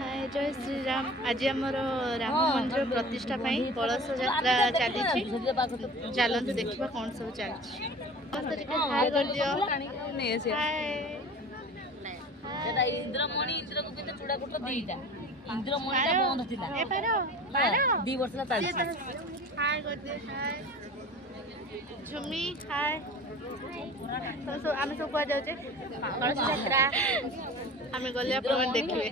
हाय जय श्री राम। आज आमर राम मंदिर प्रतिष्ठा कलश यात्रा चली चलतु देखा कौन सब चलती। हाय कर दियो। इंद्रमणि इंद्र को किंतु चूड़ा कोट दीटा इंद्रमणि ता बंद थिला ए पारो 2 वर्ष ला ताली हाय कर दियो। हाय झुमी हाय। तो आम सब कह जाऊे कलश यात्रा आम गले आप देखिए।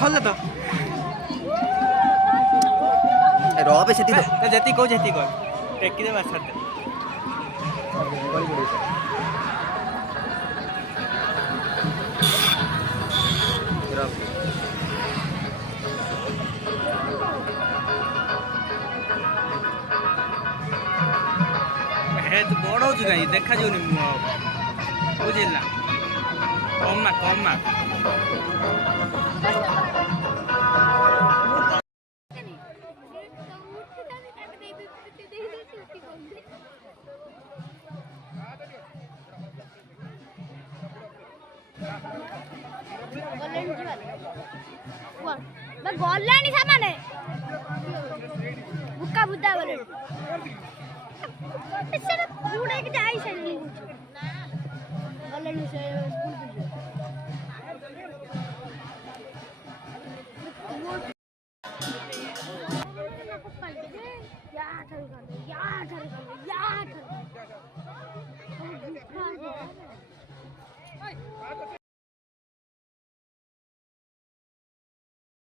ଭଲ ତ ରବେ ସେଠି ତ ଯେତିକି କହୁ ଯେତିକି କହ ଟେକିଦେବା ଛାଡ଼ିଦେ ହେ ତୁ ବଡ଼ ହଉଛୁ କାହିଁ ଦେଖାଯାଉନି ମୁଁ ବୁଝିଲ ନା କମ୍ ମାର୍କ गलानी सामाने बुक्का बुद्धा बोले इससे पूरे के जाई से गलानी से स्कूल पे